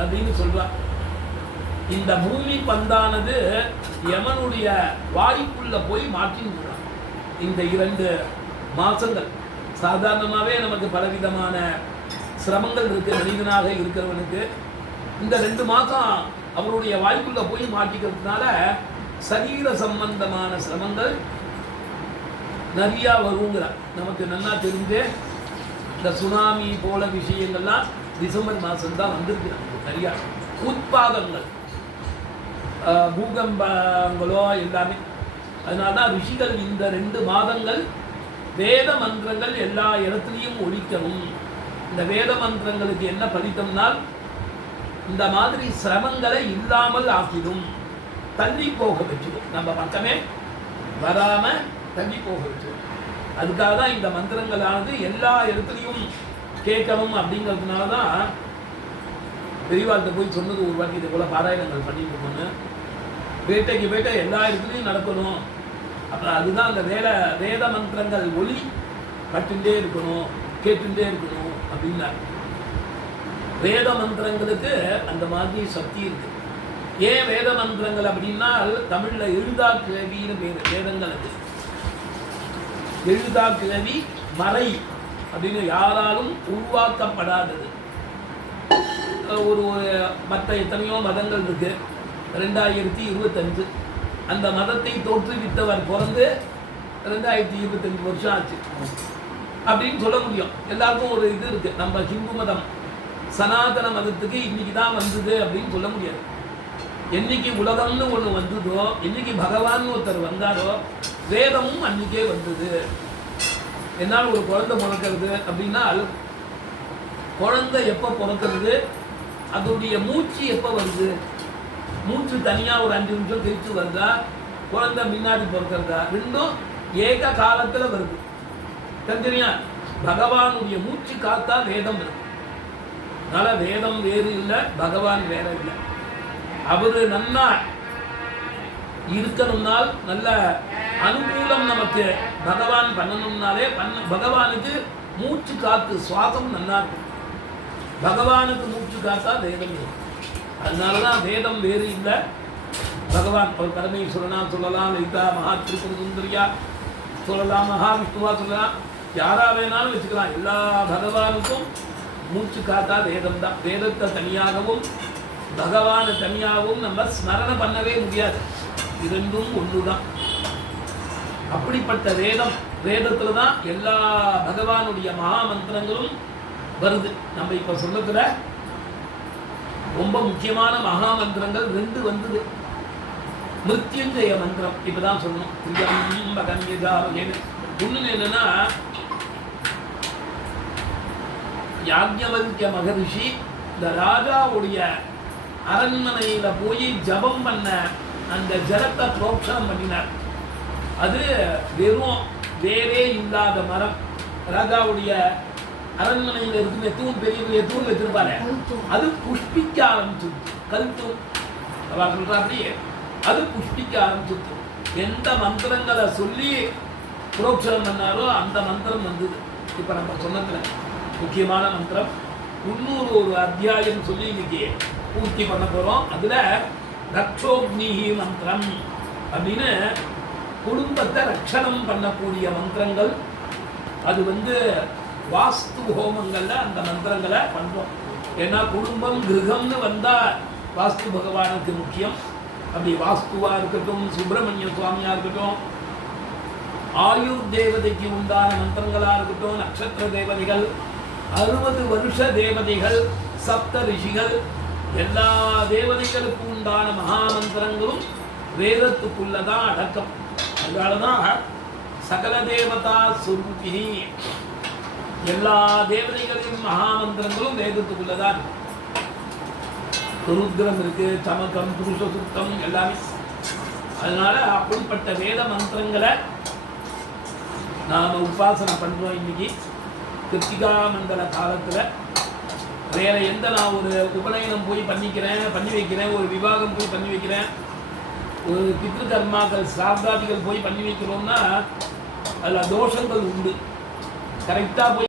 அப்படின்னு சொல்றார். இந்த பூமி பந்தானது யமனுடைய வாய்க்குள்ள போய் மாற்றின்றான். இந்த 2 மாசங்கள் சாதாரணமாகவே நமக்கு பலவிதமான சிரமங்கள் இருக்கு. மனிதனாக இருக்கிறவனுக்கு இந்த 2 மாதம் அவருடைய வாய்க்குள்ள போய் மாட்டிக்கிறதுனால சரீர சம்பந்தமான சிரமங்கள் நிறையா வருங்கிறார். நமக்கு நல்லா தெரிஞ்சு இந்த சுனாமி போல விஷயங்கள்லாம் டிசம்பர் மாதம்தான் வந்திருக்கு. நிறையா உட்பாதங்கள் பூகம்பங்களோ எல்லாமே. அதனால தான் ரிஷிகள் இந்த 2 மாதங்கள் வேத மந்திரங்கள் எல்லா இடத்துலையும் ஒழிக்கணும். இந்த வேத மந்திரங்களுக்கு என்ன பலித்தம்னால் இந்த மாதிரி சிரமங்களை இல்லாமல் ஆக்கிடும், தள்ளி போக வச்சிடும், நம்ம பக்கமே வராம தள்ளி போக வச்சிடும். அதுக்காக தான் இந்த மந்திரங்களானது எல்லா இடத்துலையும் கேட்கணும். அப்படிங்கிறதுனால தான் பெரியவாழ்கிட்ட போய் சொன்னது ஒரு வாட்டி, இது போல பாராயணங்கள் பண்ணிட்டு இருக்கோன்னு. வேட்டைக்கு வேட்டை எல்லா இடத்துலையும் நடக்கணும். அப்புறம் அதுதான் அந்த வேத மந்திரங்கள் ஒளி கட்டுண்டே இருக்கணும், கேட்டுட்டே இருக்கணும் அப்படின்னா. வேத மந்திரங்களுக்கு அந்த மாதிரி சக்தி இருக்கு. ஏன் வேத மந்திரங்கள் அப்படின்னா தமிழ்ல எழுதா கிழவின்னு பேரு. வேதங்கள் அது எழுதா கிழவி, மறை அப்படின்னு யாராலும் உருவாக்கப்படாதது. ஒரு மற்ற எத்தனையோ மதங்கள் இருக்கு. 2025 அந்த மதத்தை தோற்றுவித்தவர் பிறந்து 2025 வருஷம் ஆச்சு அப்படின்னு சொல்ல முடியும். எல்லாருக்கும் ஒரு இது இருக்கு. நம்ம ஹிந்து மதம் சனாதன மதத்துக்கு இன்னைக்கு தான் வந்தது அப்படின்னு சொல்ல முடியாது. என்னைக்கு உலகம்னு ஒன்று வந்ததோ, என்னைக்கு பகவான் ஒருத்தர் வந்தாரோ, வேதமும் அன்னைக்கே வந்தது. என்னால் ஒரு குழந்தை பிறக்கிறது அப்படின்னா குழந்தை எப்போ பிறக்கிறது, அதோடைய மூச்சு எப்போ வருது, மூச்சு தனியாக ஒரு 5 நிமிஷம் கழிச்சு வருதா, குழந்தை முன்னாடி பிறக்கிறதா, ரெண்டும் ஏக காலத்தில் வருது. தெரிஞ்சுறியா? பகவானுடைய மூச்சு காத்தா வேதம் இருக்கு. அதனால வேதம் வேறு இல்லை, பகவான் வேற இல்லை. அவரு நன்னா இருக்கணும்னால் நல்ல அனுகூலம் நமக்கு பகவான் பண்ணணும்னாலே பகவானுக்கு மூச்சு காத்து சுவாசம் நல்லா இருக்கும். பகவானுக்கு மூச்சு காத்தா வேதம் இருக்கும். அதனாலதான் வேதம் வேறு இல்லை, பகவான். ஒரு பரமேஸ்வரனா சொல்லலாம், லலிதா மகா திரிபுர சுந்தரியா சொல்லலாம், மகாவிஷ்ணுவா சொல்லலாம், யாரா வேணாலும் வச்சுக்கலாம். எல்லா பகவானுக்கும் மூச்சு காத்தா வேதம் தான். வேதத்தை தனியாகவும் பகவானை தனியாகவும் நம்ம ஸ்மரணம் பண்ணவே முடியாது. இரண்டும் ஒன்றுதான். அப்படிப்பட்ட வேதத்துல தான் எல்லா பகவானுடைய மகா மந்திரங்களும் வருது. நம்ம இப்ப சொல்லத்துல ரொம்ப முக்கியமான மகா மந்திரங்கள் 2 வந்தது. மிருத்யுஞ்சய மந்திரம் இப்பதான் சொல்லணும். ஒண்ணு என்னன்னா, யாக்ஞவல்க்ய மகரிஷி இந்த ராஜாவுடைய அரண்மனையில போய் ஜபம் பண்ண அந்த ஜலத்தை புரோக்ஷனம் பண்ணினார். அது வெறும் வேறே இல்லாத மரம். ராஜாவுடைய அரண்மனையில் இருக்கும் எத்தூன், பெரிய தூண் வச்சிருப்பாரு, அது புஷ்பிக்க ஆரம்பிச்சுட்டு, கல்தூண் சொல்ற அப்படியே அது புஷ்பிக்க ஆரம்பிச்சுட்டு. எந்த மந்திரங்களை சொல்லி புரோக்ஷனம் பண்ணாரோ அந்த மந்திரம் வந்தது. இப்ப நம்ம சொன்னதுல முக்கியமான மந்திரம் 300 ஒரு அத்தியாயம் சொல்லி இன்னைக்கு பூர்த்தி பண்ண போறோம். அதுல ரக்ஷோக்னிஹி மந்திரம் அப்படின்னு குடும்பத்தை ரட்சணம் பண்ணக்கூடிய மந்திரங்கள். அது வாஸ்து ஹோமங்கள்ல அந்த மந்திரங்களை பண்றோம். ஏன்னா குடும்பம் கிரகம்னு வந்தா வாஸ்து பகவானுக்கு முக்கியம். அப்படி வாஸ்துவா இருக்கட்டும், சுப்பிரமணிய சுவாமியா இருக்கட்டும், ஆயுர் தேவதைக்கு உண்டான மந்திரங்களா இருக்கட்டும், நட்சத்திர தேவதைகள், 60 வருஷ தேவதைகள், சப்த ரிஷிகள், எல்லா தேவதைகளுக்கு உண்டான மகாமந்திரங்களும் வேதத்துக்குள்ளதான் அடக்கம். அதனாலதான் சகல தேவதா சுரூபிணி, எல்லா தேவதைகளின் மகாமந்திரங்களும் வேதத்துக்குள்ளதான். ருத்ரம் இருக்கு, சமகம், புருஷ சுத்தம் எல்லாமே. அதனால அப்படிப்பட்ட வேத மந்திரங்களை நாம உபாசனை பண்றோம். இன்னைக்கு கிருத்திகா மண்டல காலத்துல வேற எந்த நான் ஒரு உபநயனம் போய் பண்ணி வைக்கிறேன், ஒரு விவாகம் போய் பண்ணி வைக்கிறேன், ஒரு பித்ரு கர்மாக்கள் சாப்தாதிகள் போய் பண்ணி வைக்கிறோம்னா அதுல தோஷங்கள் உண்டு. கரெக்டா போய்